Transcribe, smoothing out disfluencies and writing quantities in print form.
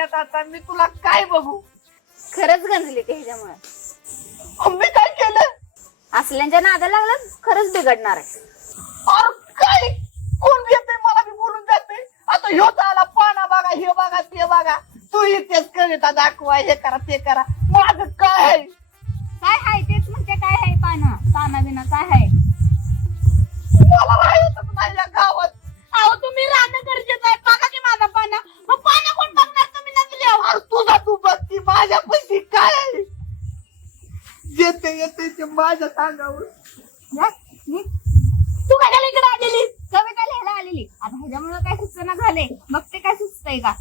गंजल्यात आता मी तुला काय बघू. खरंच गंजली ते ह्याच्यामुळे. मी काय केलं असल्यांच्या नादाला लागलं खरंच बिघडणार आहे. अरे काय कोण येते मला बी बोलून जाते. आता ह्यो आला पाना बघा हे बघा ते बघा तू इथेच कविता दाखवा हे करा ते करा माझं काय आहे. काय हाय तेच म्हणते काय हाय पाना बिना काय हाय. मला राहायचंच नाही या गावात. अहो तुम्ही राहणं गरजेचं आहे. बघा की माझा पाना. मग पाना कोण बघणार तुम्ही नसल्यावर. अरे तुझा तू बघती माझ्या पैसे काय आहे. येते येते ते माझ्या सांगावर. तू कशाला इकडे आलेली. कविता लिहायला आलेली. आता ह्याच्यामुळे काय सूचना झाले. मग ते काय सुचतंय का.